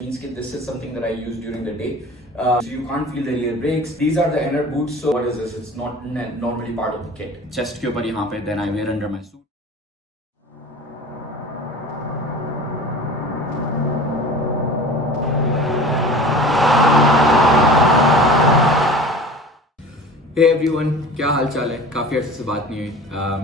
Means that this is something that I use during the day. So you can't feel the rear brakes. These are the inner boots. So what is this? It's not normally part of the kit. Chest के ऊपर यहाँ पे then I wear under my suit. Hey everyone, क्या हाल चाल है? काफ़ी अर्से से बात नहीं हुई।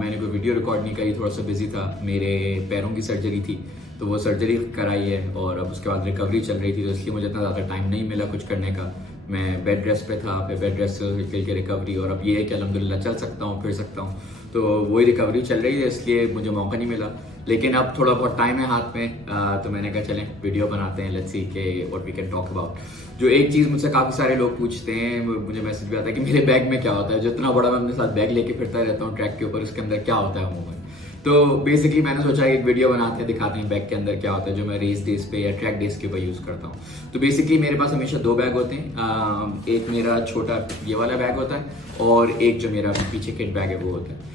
मैंने कोई वीडियो रिकॉर्ड नहीं करी, थोड़ा सा बिजी था। मेरे पैरों की सर्जरी थी तो वो सर्जरी कराई है और अब उसके बाद रिकवरी चल रही थी, तो इसलिए मुझे इतना ज़्यादा टाइम नहीं मिला कुछ करने का। मैं बेड रेस्ट पे था, फिर बेड रेस्ट से के रिकवरी, और अब ये है कि अल्हम्दुलिल्लाह चल सकता हूँ, फिर सकता हूँ। तो वही रिकवरी चल रही है, इसलिए मुझे मौका नहीं मिला। लेकिन अब थोड़ा बहुत टाइम है हाथ में, तो मैंने कहा चलें वीडियो बनाते हैं, लेट्स सी के what we can talk about. जो एक चीज़ मुझसे काफ़ी सारे लोग पूछते हैं, मुझे मैसेज भी आता है कि मेरे बैग में क्या होता है। जितना बड़ा मैं अपने साथ बैग लेके फिरता रहता हूँ ट्रैक के ऊपर, उसके अंदर क्या होता है अमूमन। तो बेसिकली मैंने सोचा एक वीडियो बनाते हैं, दिखाते हैं बैग के अंदर क्या होता है, जो मैं रेस डेज पे या ट्रैक डेज के ऊपर यूज़ करता हूँ। तो बेसिकली मेरे पास हमेशा दो बैग होते हैं। एक मेरा छोटा ये वाला बैग होता है और एक जो मेरा पीछे किट बैग है वो होता है।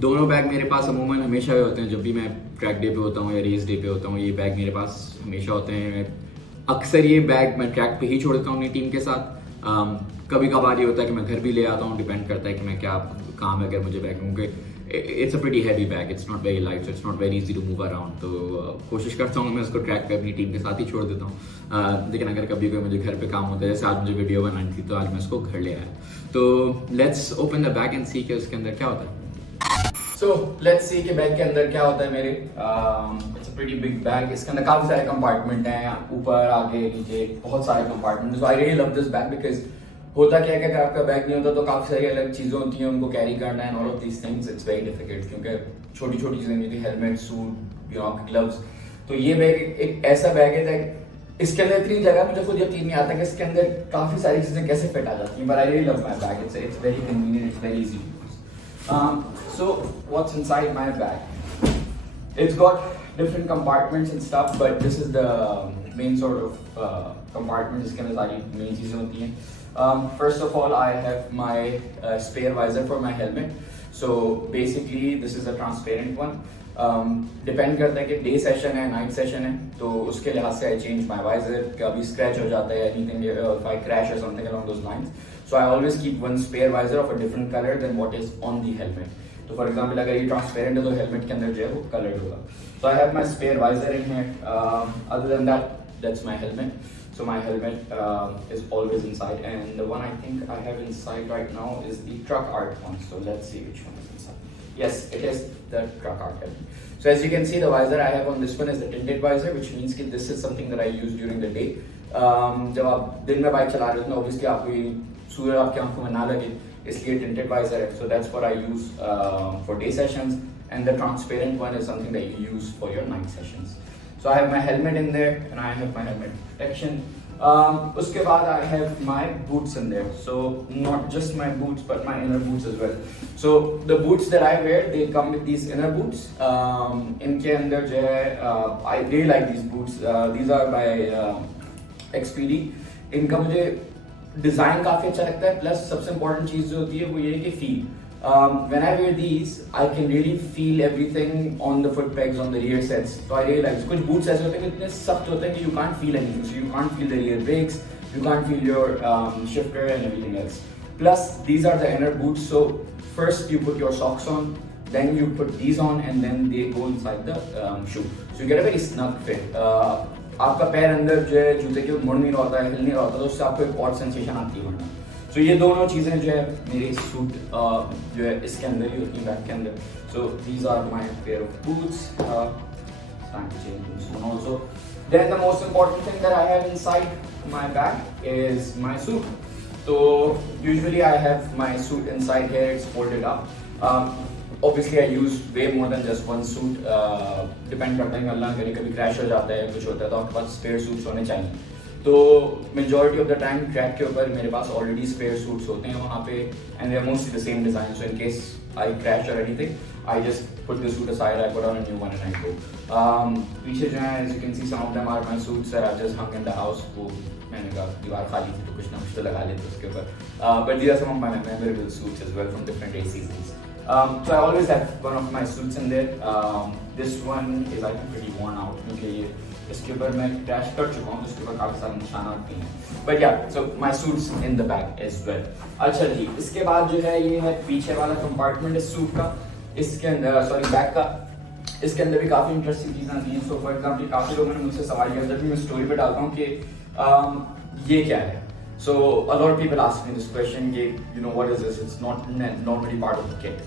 दोनों बैग मेरे पास अमूमन हमेशा होते हैं। जब भी मैं ट्रैक डे पे होता हूँ या रेस डे पे होता हूँ, ये बैग मेरे पास हमेशा होते हैं। अक्सर ये बैग मैं ट्रैक पे ही छोड़ देता हूँ अपनी टीम के साथ। कभी कभार ये होता है कि मैं घर भी ले आता हूँ, डिपेंड करता है कि मैं क्या काम है अगर मुझे बैग, क्योंकि it's a pretty heavy bag, it's not very light, it's not very easy to move around. तो कोशिश करता हूँ मैं उसको ट्रैक पे अपनी टीम के साथ ही छोड़ देता हूँ। लेकिन अगर कभी कोई मुझे घर पे काम होता है, जैसे आज मुझे वीडियो बनानी थी तो आज मैं उसको घर ले आया। तो let's open the bag and see कि उसके अंदर क्या होता है। So let's see कि बैग के अंदर क्या होता है मेरे। It's a pretty big bag. इसके अंदर काफी सारे कंपार्टमेंट हैं, ऊपर आगे नीचे बहुत सारे compartment. So I really love this bag because होता क्या है कि अगर आपका बैग नहीं होता तो काफी सारी अलग चीजें होती हैं, उनको कैरी करना है, all of these things it's very difficult, क्योंकि छोटी छोटी चीजें नहीं होती, हेलमेट, सूट, ग्लव्स। तो ये बैग एक ऐसा बैग है इसके अंदर इतनी जगह, मुझे खुद यकीन नहीं आता कि इसके अंदर काफी सारी चीजें कैसे फिट आ जाती हैं। But I really love my bag. It's very convenient. It's very easy. So what's inside my bag? It's got different compartments and stuff, but this is the main sort of compartment जिसके अंदर सारी main चीजें होती हैं। First of all, I have my spare visor for my helmet. So basically this is a transparent one. Depend करता है कि day session है नाइट सेशन है, तो उसके लिहाज से आई चेंज माई वाइजर। कभी स्क्रैच हो जाता है, anything if I crash or something along those lines, so I always keep one spare visor of a different colour then what is on the helmet. तो for example अगर ये transparent है तो helmet के अंदर जो है वो कलर्ड होगा। So I have my spare visor in here. Other than that's my helmet. So my helmet is always inside, and the one I think I have inside right now is the truck art one. So let's see which one is inside. Yes, it is the truck art helmet. So as you can see, the visor I have on this one is the tinted visor, which means that this is something that I use during the day. जब आप दिन में bike चला रहे हो तो obviously आपको सूरज आपकी आंखों में ना लगे, इसलिए tinted visor है. So that's what I use for day sessions, and the transparent one is something that you use for your night sessions. So I have my helmet in there, and I have my helmet protection. उसके बाद I have my boots in there. So not just my boots, but my inner boots as well. So the boots that I wear, they come with these inner boots. इनके अंदर जो है, I really like these boots. These are by XPD. इनका मुझे design काफी अच्छा लगता है, प्लस सबसे इम्पोर्टेंट चीज जो होती है वो ये है कि feel. When I wear these, I can really feel everything on the foot pegs, on the rear sets. So I really like. कुछ boots ऐसे होते हैं कि इतने सख्त होते हैं कि you can't feel anything. So you can't feel the rear brakes, you can't feel your shifter and everything else. Plus these are the inner boots. So first you put your socks on, then you put these on, and then they go inside the shoe. So you get a very snug fit. आपका पैर अंदर जो है जूते के मुड़ नहीं रहा है, हिल नहीं रहा, तो उससे आपको एक और सेंसेशन आती है वरना। So ये दोनों चीजें जो है मेरे सूट जो है इसके अंदर ही होती हैं, बैग के अंदर। So these are my pair of boots. Time to change this one also. Then the most important thing that I have inside my bag is my suit. So usually I have my suit inside here. It's folded up. Obviously I use way more than just one suit. Depend करता है, अल्लाह करे कभी crash हो जाता है, कुछ होता है, तो आपके पास स्पेयर सूट्स होने चाहिए। तो majority of the time track के ऊपर मेरे पास ऑलरेडी स्पेयर सूट्स होते हैं वहाँ पे, and they are mostly the same design. So in case I crash और anything, I just put the suit aside, I put on a new one and I go. पीछे जो है, as you can see, some of them are my suits that I just hung in the house. वो मैंने कहा दीवार खाली थी तो कुछ ना कुछ तो लगा लेते उसके ऊपर। But these are some of my memorable suits as well from different race seasons. So I always have one of my suits in there. This one is I think pretty worn out, क्योंकि ये इसके ऊपर मैं crash कर चुका हूँ, तो इसके ऊपर काफ़ी सारे निशानात भी हैं। But yeah so my suits in the back as well. अच्छा जी, इसके बाद जो है ये है पीछे वाला कंपार्टमेंट इस सूट का, इसके अंदर सॉरी बैक का, इसके अंदर भी काफ़ी इंटरेस्टिंग चीज़ें आती हैं। सो फॉर एग्जाम्पल काफ़ी लोगों ने मुझसे सवाल किया, जब भी मैं स्टोरी पे डालता हूँ कि ये क्या है। So a lot of people ask me this question, what is this? It's not normally part of the kit.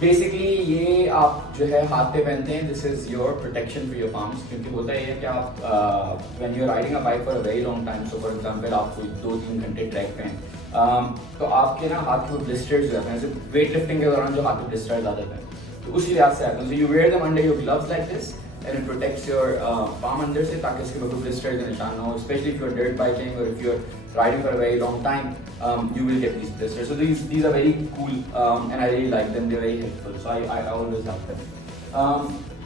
Basically ये आप जो है हाथ पे पहनते हैं, this is your protection for your palms, क्योंकि होता है कि आप when you're riding a bike for a very long time, so for example आप कोई 2-3 घंटे ट्रैक पे हैं, तो आपके ना हाथ के ब्लिस्टर्स हो जाते हैं, जैसे वेट लिफ्टिंग के दौरान जो हाथ के ब्लिस्टर्स आ जाते हैं, तो उसी लिहाज से आते हैं। So you wear them under your gloves like this, and it protects your palm अंदर से, ताकि उसके ऊपर blisters के निशान ना हो, especially if you're dirt biking or if you're riding for a very long time, you will get these blisters. So these are very cool, and I really like them. They're very helpful. So I always have them.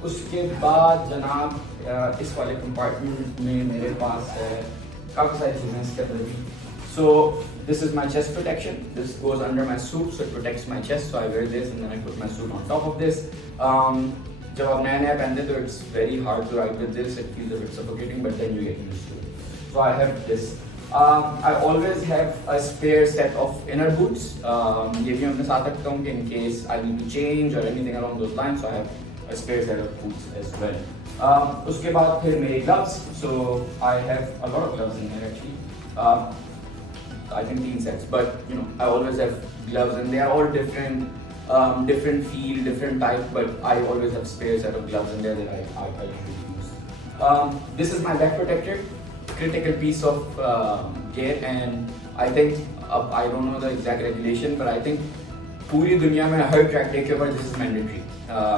उसके बाद जनाब इस वाले compartment में मेरे पास है काफ़ी सारी चीज़ें इसके अंदर भी। So this is my chest protection. This goes under my suit, so it protects my chest. So I wear this and then I put my suit on top of this. जब आप नया पहनते हैं तो it's very hard to ride with this. It feels a bit suffocating, but then you get used to it. So I have this. I always have a spare set of inner boots. ये भी मैं अपने साथ रखता हूँ in case I need to change or anything along those lines. So I have a spare set of boots as well. उसके बाद फिर मेरे gloves. So I have a lot of gloves in here actually. I think 3 sets, but I always have gloves, and they are all different feel, different type. But I always have spare set of gloves in there that I usually use. This is my back protector, critical piece of gear, and I think I don't know the exact regulation, but I think पूरी दुनिया में हर track day के ऊपर this is mandatory.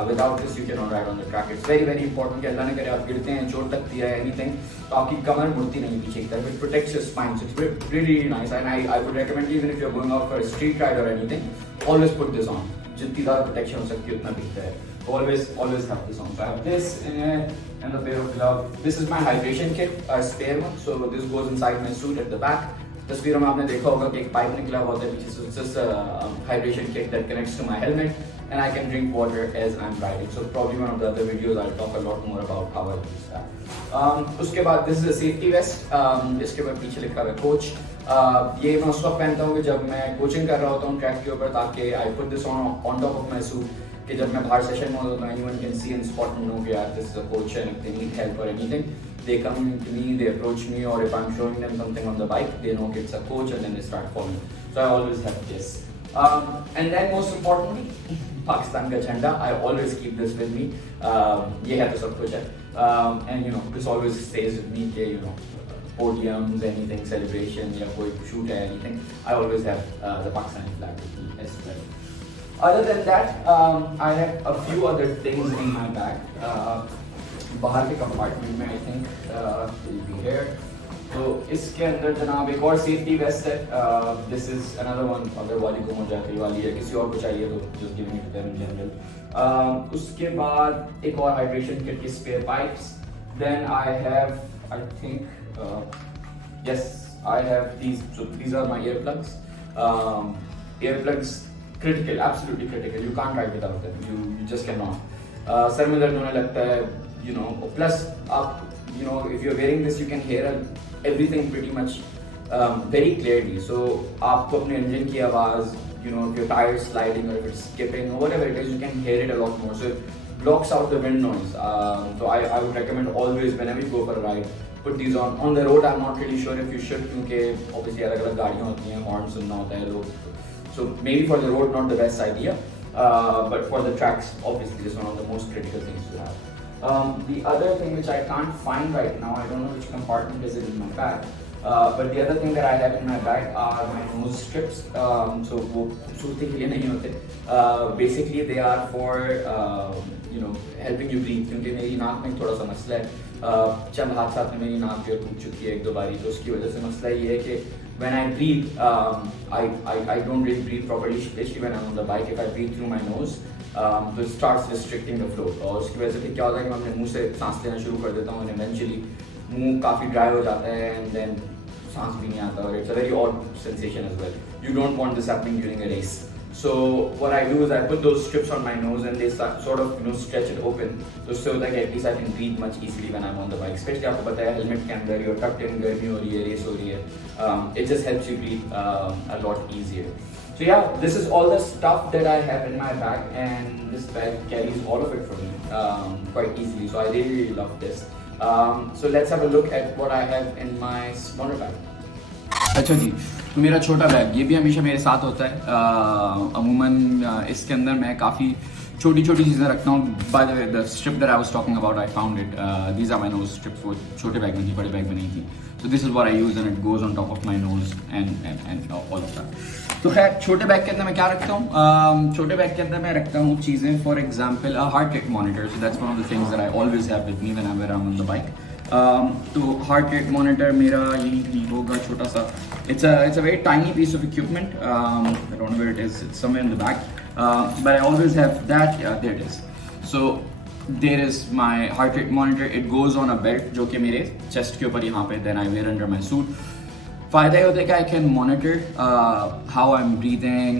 Without this you cannot ride on the track. It's very very important कि अल्लाह ने करे आप गिरते हैं, चोट लगती है, anything, तो आपकी कमर मुड़ती नहीं पीछे की तरफ. It protects your spine, so it's really really nice, and I would recommend even if you're going out for a street ride or anything, always put this on. जितनी ज़्यादा protection हो सकती है उतना बेहतर है. Always have this on. So I have this and a pair of gloves. This is my hydration kit, a spare one. So this goes inside my suit at the back. तस्वीरों में आपने देखा होगा कि एक पाइप निकला हुआ होता है पीछे से. It's just a hydration kit that connects to my helmet, and I can drink water as I'm riding. So probably one of the other videos I'll talk a lot more about how I use that. उसके बाद this is a safety vest. इसके ऊपर पीछे लिखा हुआ है coach. ये मैं उस वक्त पहनता हूँ कि जब मैं कोचिंग कर रहा होता हूँ ट्रैक के ऊपर, ताकि I put this on top of my suit, कि जब मैं बाहर सेशन में होता हूँ anyone can see and spot and know कि यार this is a coach, and if they need help or anything, they come to me, they approach me, or if I'm showing them something on the bike, they know it's a coach, and then they start following. So I always have this. And then most importantly, Pakistan ka jhanda. I always keep this with me. ये है तो सब कुछ है. And this always stays with me. कि podiums, anything, celebration, या कोई shoot है, anything, I always have the Pakistani flag with me as well. Other than that, I have a few other things in my bag. बाहर के compartment में I think will be here. तो इसके अंदर जनाब एक और सेफ्टी वेस्ट है. This is another one. अगर वाली को हो जाती वाली है, किसी और को चाहिए तो just giving it to them in general. उसके बाद एक और हाइड्रेशन किट की spare pipes. Then I have I think yes I have these. So these are my ear plugs. Ear plugs critical, absolutely critical. You can't ride without them. You just cannot. Sir में दर्द होने लगता है, plus आप if you're wearing this, you can hear everything pretty much very clearly. So आपको अपने engine की आवाज़, if your tires sliding or if it's skipping or whatever it is, you can hear it a lot more. So it blocks out the wind noise. So I would recommend always whenever you go for a ride, put these on. On the road, I'm not really sure if you should, क्योंकि obviously अलग-अलग गाड़ियाँ होती हैं, horn सुनना होता है लोग. So maybe for the road, not the best idea, but for the tracks, obviously this is one of the most critical things to have. The other thing which I can't find right now, I don't know which compartment is it in my bag, but the other thing that I have in my bag are my nose strips. So वो खूबसूरती के लिए नहीं होते. Basically they are for helping you breathe, क्योंकि मेरी नाक में थोड़ा सा मसला है. चंद हादसात में मेरी नाक जो टूट चुकी है 1-2 बारी, तो उसकी वजह से मसला ये है कि when I breathe, I don't really breathe properly, especially when I'm on the bike. If I breathe through my nose, so it starts restricting the flow. और उसकी वजह से फिर क्या होता है कि मैं अपने मुंह से सांस लेना शुरू कर देता हूँ, and eventually मुंह काफ़ी ड्राई हो जाता है, and then सांस भी नहीं आता, और it's a very odd sensation as well. You don't want this happening during a race. So what I do is I put those strips on my nose and they sort of stretch it open, so that at least I can breathe much easily when I'm on the bike. Especially आपको पता है helmet के अंदर you're tucked in, गर्मी हो रही है, race हो रही है. It just helps you breathe a lot easier. So yeah, this is all the stuff that I have in my bag, and this bag carries all of it for me quite easily. So I really love this. So let's have a look at what I have in my smaller bag. अच्छा जी, तो मेरा छोटा bag ये भी हमेशा मेरे साथ होता है. अमूमन इसके अंदर मैं काफ़ी छोटी छोटी चीज़ें रखता हूँ. By the way, the strip that I was talking about, I found it. These are my nose strips. वो छोटे बैग में थी, बड़े बैग में नहीं थी. So this is what I use and it goes on top of my knows and all of that. तो खैर, छोटे बैग के अंदर मैं क्या रखता हूँ? छोटे बैग के अंदर मैं रखता हूँ चीज़ें. For example, a heart rate monitor. So that's one of the things that I always have with me when I am on the bike. तो हार्ट रेट मॉनिटर मेरा यही होगा, छोटा सा. It's a very tiny piece of equipment. I don't know where it is. It's somewhere in the back. But I always have that. Yeah, there it is. So there is my heart rate monitor. It goes on a belt जो कि मेरे chest के ऊपर यहाँ पे. Then I wear under my suit. फायदा ये होता है कि I can monitor how I'm breathing,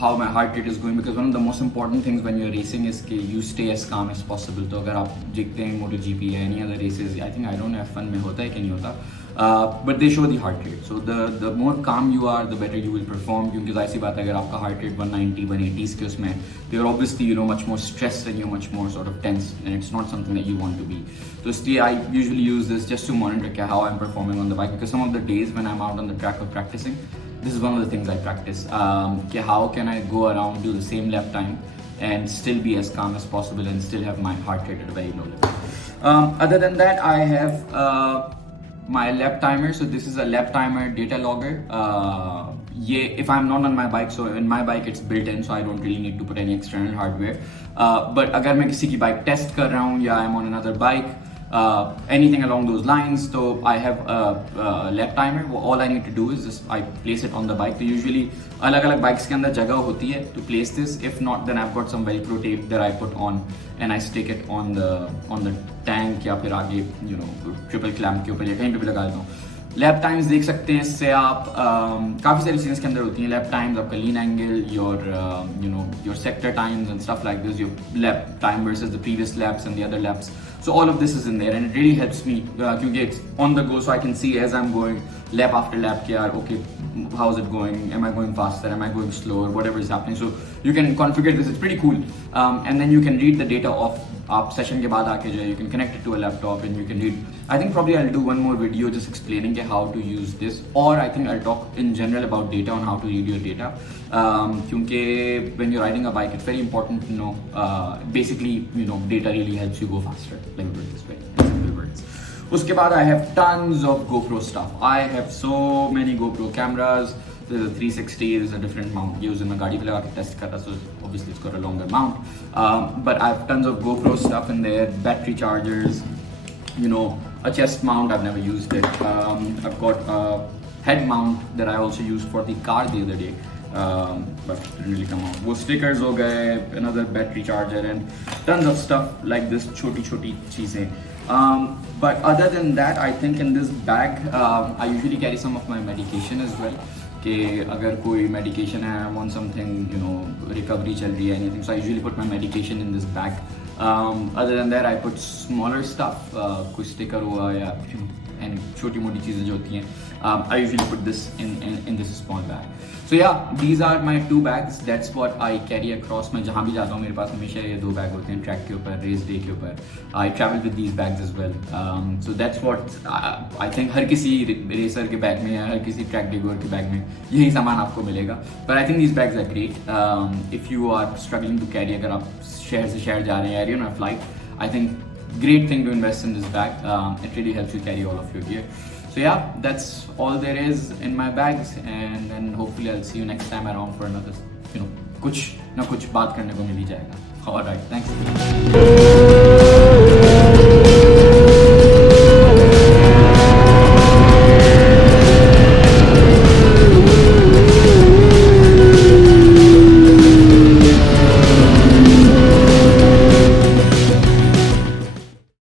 how my heart rate is going, because one of the most important things when you're racing is कि you stay as calm as possible. तो अगर आप देखते हैं MotoGP या any other races, I think I don't know F1 में होता है कि नहीं होता, but they show the heart rate. So the more calm you are, the better you will perform. क्योंकि जाहिर सी बात है, अगर आपका heart rate 190, 180 के उसमें, you're obviously much more stressed and you're much more sort of tense, and it's not something that you want to be. So इसलिए I usually use this just to monitor how I'm performing on the bike, because some of the days when I'm out on the track of practicing, this is one of the things I practice. How can I go around, do the same lap time and still be as calm as possible and still have my heart rate at a very low level. Other than that, I have my lap timer. So this is a lap timer data logger. If I'm not on my bike, so in my bike it's built in, so I don't really need to put any external hardware. But अगर मैं किसी की bike test कर रहा हूँ या I'm on another bike, anything along those lines, so I have a lap timer. All I need to do is just I place it on the bike. So usually अलग-अलग bikes के अंदर जगह होती है to place this. If not, then I've got some Velcro tape that I put on and I stick it on the tank या फिर आगे triple clamp के ऊपर या कहीं पे भी लगा देता हूँ. लैप टाइम्स देख सकते हैं इससे आप. काफ़ी सारी चीज़ें इसके अंदर होती हैं. लैप टाइम्स, आपका lean angle, your sector times and stuff like this, your lap time versus the previous laps and the other laps. So all of this is in there and it really helps me क्योंकि it's on the go, so I can see as I'm going lap after lap कि यार okay, how's it going, am I going faster, am I going slower, whatever is happening. So you can configure this. It's pretty cool. And then you can read the data of आप session के बाद आके जो है, you can connect it to a laptop and you can read. I think probably I'll do one more video just explaining how to use this, or I think I'll talk in general about data, on how to read your data. क्योंकि when you're riding a bike, it's very important to know. Basically, data really helps you go faster. Let me put it this way, in simple words. उसके बाद I have tons of GoPro stuff. I have so many GoPro cameras. There's a 360, there's a different mount used. मैं गाड़ी पे लगा के test कर रहा, so obviously it's got a longer mount. But I have tons of GoPro stuff in there, battery chargers, a chest mount. I've never used it. I've got a head mount that I also used for the car the other day. But it didn't really come out. वो stickers हो गए, another battery charger and tons of stuff like this, छोटी चीजें. But other than that, I think in this bag, I usually carry some of my medication as well. कि अगर कोई medication है, I want something, recovery चल रही है, anything. So I usually put my medication in this bag. Other than that, I put smaller stuff, कोई sticker हुआ या and छोटी मोटी चीज़ें जो होती हैं. I usually put this in this small bag. So yeah, these are my 2 bags. That's what I carry across. मैं जहाँ भी जाता हूँ मेरे पास हमेशा ये 2 बैग होते हैं, ट्रैक के ऊपर, रेस डे के ऊपर. I travel with these bags as well. So that's what I think हर किसी रेसर के बैग में या हर किसी ट्रैक डे गोअर के बैग में यही सामान आपको मिलेगा. But I think these bags are great. If you are struggling to carry, अगर आप शहर से शहर जा रहे हैं, you're on a flight, I think great thing to invest in this bag. It really helps you carry all of your gear. So yeah, that's all there is in my bags, and then hopefully I'll see you next time around for another, कुछ ना कुछ बात करने को मिल ही जाएगा. All right, thanks.